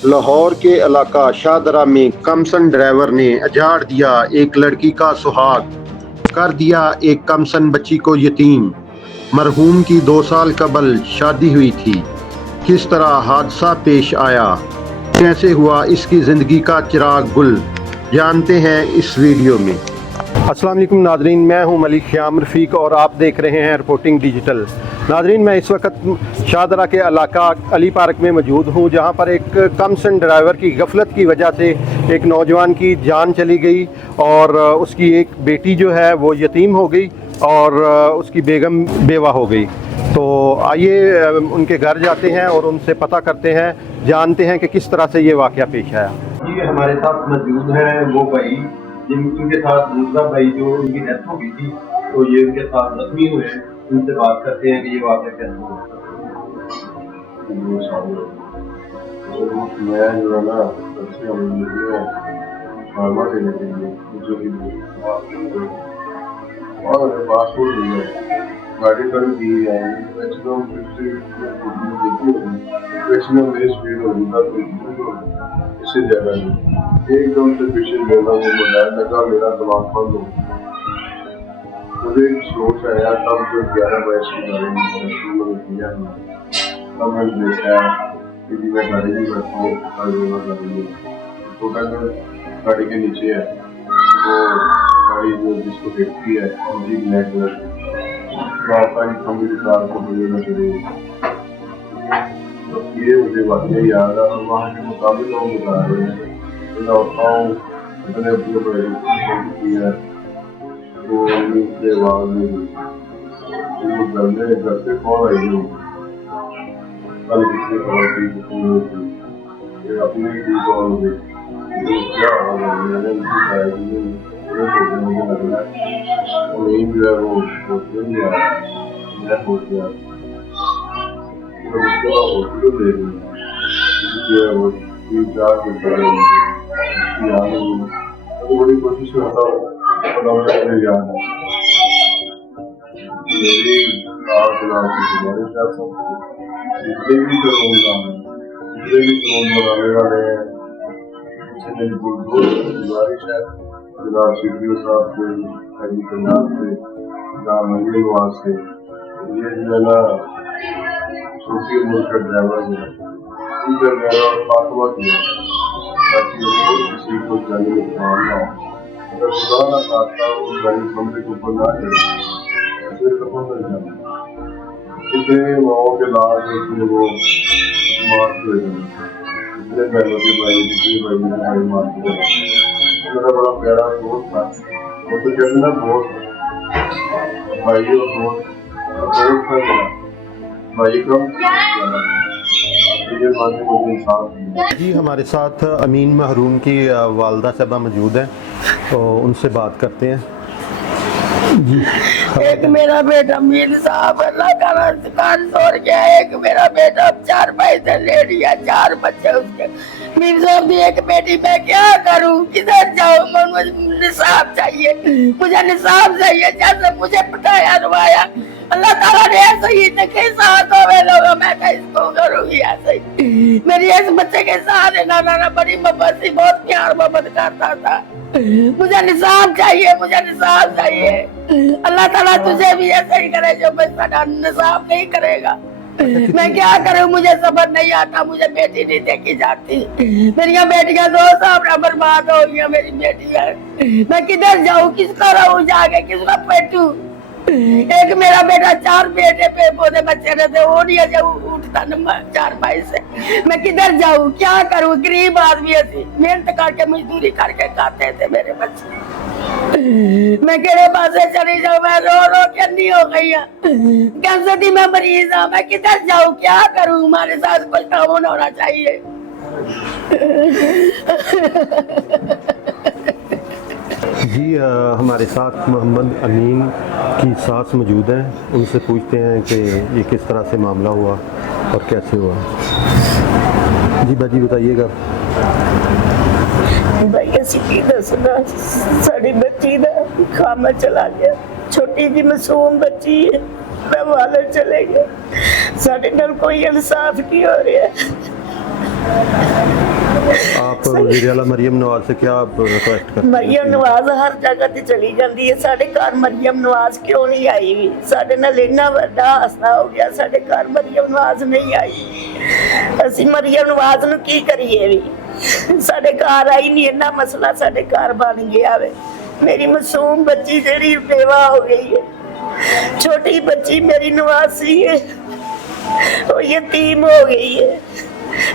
लाहौर के इलाका शाहदरा में कमसन ड्राइवर ने अजाड़ दिया एक लड़की का सुहाग, कर दिया एक कमसन बच्ची को यतीम। मरहूम की 2 साल कबल शादी हुई थी। किस तरह हादसा पेश आया, कैसे हुआ इसकी ज़िंदगी का चिराग गुल, जानते हैं इस वीडियो में। अस्सलाम वालेकुम नाजरीन, मैं हूं मलिक ख्याम रफ़ीक और आप देख रहे हैं रिपोर्टिंग डिजिटल। नाजरीन, मैं इस वक्त शाहदरा के इलाका अली पार्क में मौजूद हूं, जहां पर एक कमसन ड्राइवर की गफलत की वजह से एक नौजवान की जान चली गई और उसकी एक बेटी जो है वो यतीम हो गई और उसकी बेगम बेवा हो गई। तो आइए उनके घर जाते हैं और उनसे पता करते हैं, जानते हैं कि किस तरह से ये वाक़या पेश आया। ये हमारे साथ मौजूद है वो भाई जिनके साथ दूसरा भाई जो उनकी डेथ हो गई थी, तो ये उनके साथ जख्मी हुए हैं। उनसे बात करते हैं कि ये वाक़या कैसे हुआ। मैं जो है ना सबसे फार्मा देने के लिए जो कि और पासपोर्ट लिया गाड़ी कर दी है मैक्सिमम 50 देखी होगी, मैक्सिमम मेरी स्पीड होगी इससे ज़्यादा नहीं। एकदम से पीछे मेरा वो मोबाइल लगा, मेरा दिमाग बंद हो गया। मुझे एक सोच आया तब जो 11 बजे की गाड़ी किया तब मैंने देखा कि मैं गाड़ी नहीं बैठी है, छोटा गाड़ी के नीचे है वो गाड़ी जो जिसको देखती है जी ब्लैक कलर को मिलेगा चलेगी। ये मुझे वाकई याद है और वहाँ के मुताबिक लोग बता रहे हैं मैंने अपने बड़े किया तो उसके बाद घर से कॉल आई हो कल किसी अपनी भी कॉल हो गई क्या होगा। मैंने मुझे लग रहा है नहीं जो है वो नहीं आ रहा हो गया हॉस्पिटल ले वो 3-4 बड़ी कोशिश करता हूँ मेरे याद है मेरी जितने भी कानून बनाने वाले हैं मेरी गुजारिश है जनाब सीपीओ साहब से, हाजी पंजाब से, जनाब मंजिल नवाज से, ये जो है ना सोफी मुल्क का ड्राइवर है उनका ड्राइवर फातमा किया ताकि वो किसी को जाने में नुकसान ना हो। अगर खुदा ना खास्ता उस गाड़ी कमरे के ऊपर ना चले फिर खत्म कर जाना इतने माओ के लाज उसमें वो मार हुए इतने बहनों के भाई जितने भाई मेरे भाई मार के मेरा बड़ा प्यारा दोस्त था। वो तो कहते ना दोस्त भाई और दोस्त था मेरा भाई कम जी। हमारे साथ अमीन महरूम की वालदा साहबा मौजूद हैं, तो उनसे बात करते हैं जी। एक मेरा बेटा मीर साहब अल्लाह का दुकान तोड़ गया, एक मेरा बेटा 4 पैसे ले लिया, 4 बच्चे उसके। मीर साहब की एक बेटी, मैं क्या करूं, किधर जाऊं, मुझे निसाब चाहिए, मुझे निसाब चाहिए। जैसे मुझे पटाया रुआया, अल्लाह ताला ने ऐसे ही देखे साथ होवे लोग, मैं किसको करूंगी ऐसे ही। मेरी इस बच्चे के साथ नाना बड़ी मोहब्बत थी, बहुत प्यार मोहब्बत करता था। मुझे निसाब चाहिए, मुझे निसाब चाहिए। अल्लाह ताला तुझे भी ऐसे ही करे जो मेरा निसाब नहीं करेगा। मैं क्या करूं, मुझे सबर नहीं आता, मुझे बेटी नहीं देखी जाती। मेरी बेटियां 2 साल बर्बाद हो गई, मेरी बेटियां। मैं किधर जाऊं, किसका रहूं जाके, किसका पेटू। एक मेरा बेटा 4 बेटे पे पौधे बच्चे रहते, वो नहीं जब उठता नंबर 4 भाई से। मैं किधर जाऊं, क्या करूं, गरीब आदमी ऐसी मेहनत करके मजदूरी करके खाते थे मेरे बच्चे। मैं केड़े पासे चली जाऊं, मैं रो रो के नहीं हो गई। कैंसर थी, मैं मरीज हूं, मैं किधर जाऊं, क्या करूं, हमारे साथ कुछ कानून होना चाहिए। जी हमारे साथ मोहम्मद अमीन की सास मौजूद हैं, उनसे पूछते हैं कि ये किस तरह से मामला हुआ और कैसे हुआ। जी बाजी बताइएगा। भाई असी दसना साड़ी बच्ची का खामा चला गया, छोटी जी मासूम बच्ची है, मैं वाले चले गए, साढ़े नाल कोई इंसाफ नहीं हो रहा। वज़ीर आला मरियम नवाज से क्या रिक्वेस्ट करते हैं? मरियम नवाज हर जगह ते चली जाती है, साढ़े घर मरियम नवाज क्यों नहीं आई भी? साढ़े नाल इन्ना वड्डा हादसा हो गया, साढ़े घर मरियम नवाज नहीं आई। असी मरियम नवाज नूं की करिए भी? साढ़े घर आई नहीं, इन्ना मसला साढ़े घर बन गया वे। मेरी मासूम बच्ची जेड़ी बेवा हो गई है, छोटी बच्ची मेरी नवासी है, वो यतीम हो गई है।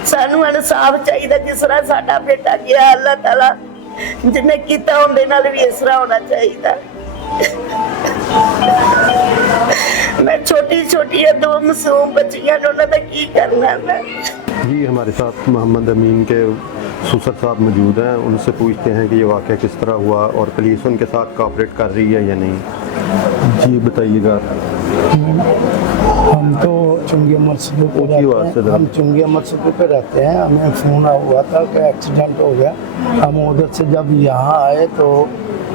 सानू इंसाफ चाहिए, जिस तरह साडा बेटा गया, अल्लाह ताला जिन्हें किया उनके नाल भी इस तरह होना चाहिए। मैं छोटी छोटी दो मासूम बच्चियां ने, उन्होंने की करना है। मैं जी हमारे साथ मोहम्मद अमीन के सुसर साहब मौजूद हैं, उनसे पूछते हैं कि ये वाक़या किस तरह हुआ और पुलिस उनके साथ कोऑपरेट कर रही है या नहीं। जी बताइएगा। हम तो चुंगी मस्जिद पे रहते हैं, हम चुंगी मस्जिद पे रहते हैं। हमें फ़ोन हुआ था कि एक्सीडेंट हो गया। हम उधर से जब यहाँ आए तो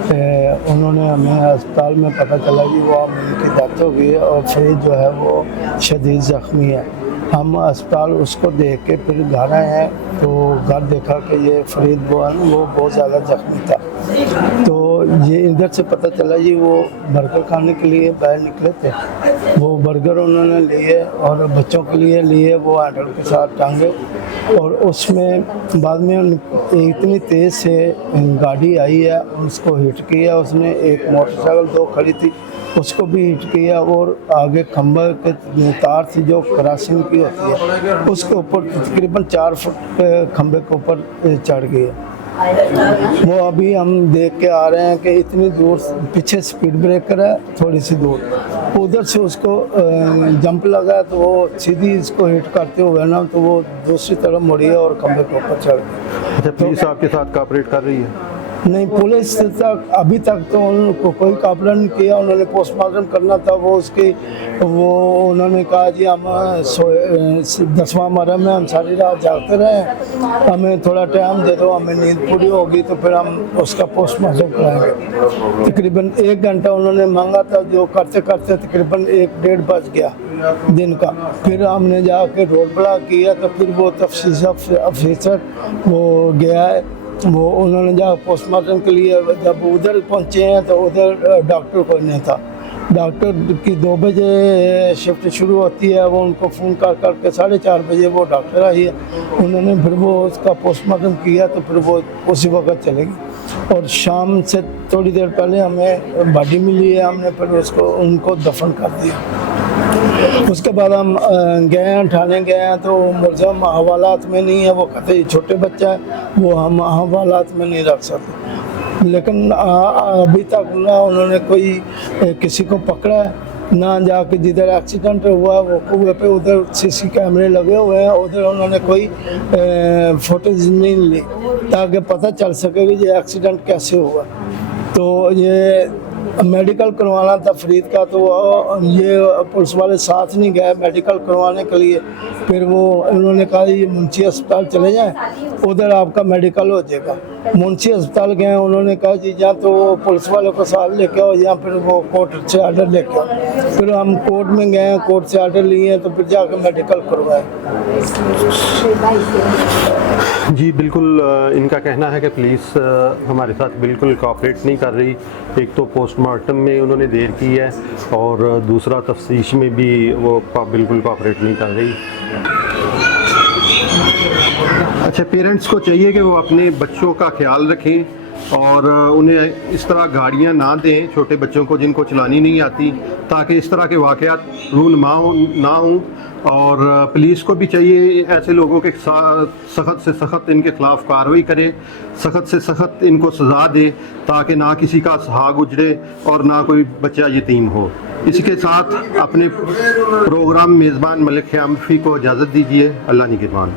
उन्होंने हमें अस्पताल में पता चला कि वो उनकी डेथ हो गई है और फिर जो है वो शदीद ज़ख्मी है। हम अस्पताल उसको देख के फिर घर आए हैं तो घर देखा कि ये फरीद वो है वो बहुत ज़्यादा ज़ख्मी था। तो ये इधर से पता चला जी वो बर्गर खाने के लिए बाहर निकले थे। वो बर्गर उन्होंने लिए और बच्चों के लिए लिए, वो हैंडल के साथ टांगे और उसमें बाद में इतनी तेज़ से गाड़ी आई है, उसको हिट किया उसने। एक मोटरसाइकिल दो खड़ी थी उसको भी हिट किया और आगे खंबा के तार थी जो क्रॉसिंग की होती है उसके ऊपर तकरीबन 4 फुट खंबे के ऊपर चढ़ गया। वो अभी हम देख के आ रहे हैं कि इतनी दूर पीछे स्पीड ब्रेकर है, थोड़ी सी दूर उधर से उसको जंप लगा तो वो सीधी इसको हिट करते हुए ना तो वो दूसरी तरफ मुड़ी है और खंबे के ऊपर चढ़ गई। अच्छा, पुलिस आपके साथ कोऑपरेट कर रही है? नहीं, पुलिस तक अभी तक तो उनको कोई काबरा नहीं किया। उन्होंने पोस्टमार्टम करना था, वो उसकी वो उन्होंने कहा जी हम 10वां मरहम में हम सारी रात जागते रहे, हमें थोड़ा टाइम दे दो, हमें नींद पूरी होगी तो फिर हम उसका पोस्टमार्टम कराएंगे। तकरीबन 1 घंटा उन्होंने मांगा था, जो करते करते तकरीबन 1-1:30 बज गया दिन का। फिर हमने जाके रोड ब्लॉक किया तो फिर वो तफ्तीश अफसर वो गया है, वो उन्होंने जा पोस्टमार्टम के लिए जब उधर पहुंचे हैं तो उधर डॉक्टर कोई नहीं था। डॉक्टर की 2 बजे शिफ्ट शुरू होती है, वो उनको फ़ोन कर करके 4:30 बजे वो डॉक्टर आई है। उन्होंने फिर वो उसका पोस्टमार्टम किया तो फिर वो उसी वक्त चलेगी। और शाम से थोड़ी देर पहले हमें बॉडी मिली है, हमने फिर उसको उनको दफन कर दिया। उसके बाद हम गए हैं थाने गए हैं तो मुलज़म हवालात में नहीं है, वो कहते छोटे बच्चा है, वो हम हवालात में नहीं रख सकते। लेकिन अभी तक ना उन्होंने कोई किसी को पकड़ा है, ना जाके जिधर एक्सीडेंट हुआ वो कुएं पे उधर सीसी कैमरे लगे हुए हैं, उधर उन्होंने कोई फुटेज नहीं ली ताकि पता चल सके कि ये एक्सीडेंट कैसे हुआ। तो ये मेडिकल करवाना था फरीद का, तो ये पुलिस वाले साथ नहीं गए मेडिकल करवाने के लिए। फिर वो उन्होंने कहा ये मुंशी अस्पताल चले जाएं, उधर आपका मेडिकल हो जाएगा। मुंशी अस्पताल गए, उन्होंने कहा जी या तो पुलिस वालों को साथ लेके आओ या फिर वो कोर्ट से आर्डर लेके आओ। फिर हम कोर्ट में गए, कोर्ट से आर्डर लिए तो फिर जाकर मेडिकल करवाए। जी बिल्कुल, इनका कहना है कि पुलिस हमारे साथ बिल्कुल कोऑपरेट नहीं कर रही। एक तो पोस्टमार्टम में उन्होंने देर की है और दूसरा तफ्तीश में भी वो बिल्कुल कोऑपरेट नहीं कर रही। अच्छा, पेरेंट्स को चाहिए कि वो अपने बच्चों का ख्याल रखें और उन्हें इस तरह गाड़ियां ना दें छोटे बच्चों को जिनको चलानी नहीं आती, ताकि इस तरह के वाक़यात रूनुमा ना हों। और पुलिस को भी चाहिए ऐसे लोगों के साथ सख्त से सख्त इनके ख़िलाफ़ कार्रवाई करे, सख्त से सख्त इनको सज़ा दे, ताकि ना किसी का सुहाग उजड़े और ना कोई बच्चा यतीम हो। इसी के साथ अपने प्रोग्राम मेज़बान मलिक ख़यामफी को इजाज़त दीजिए। अल्लाह निगहबान।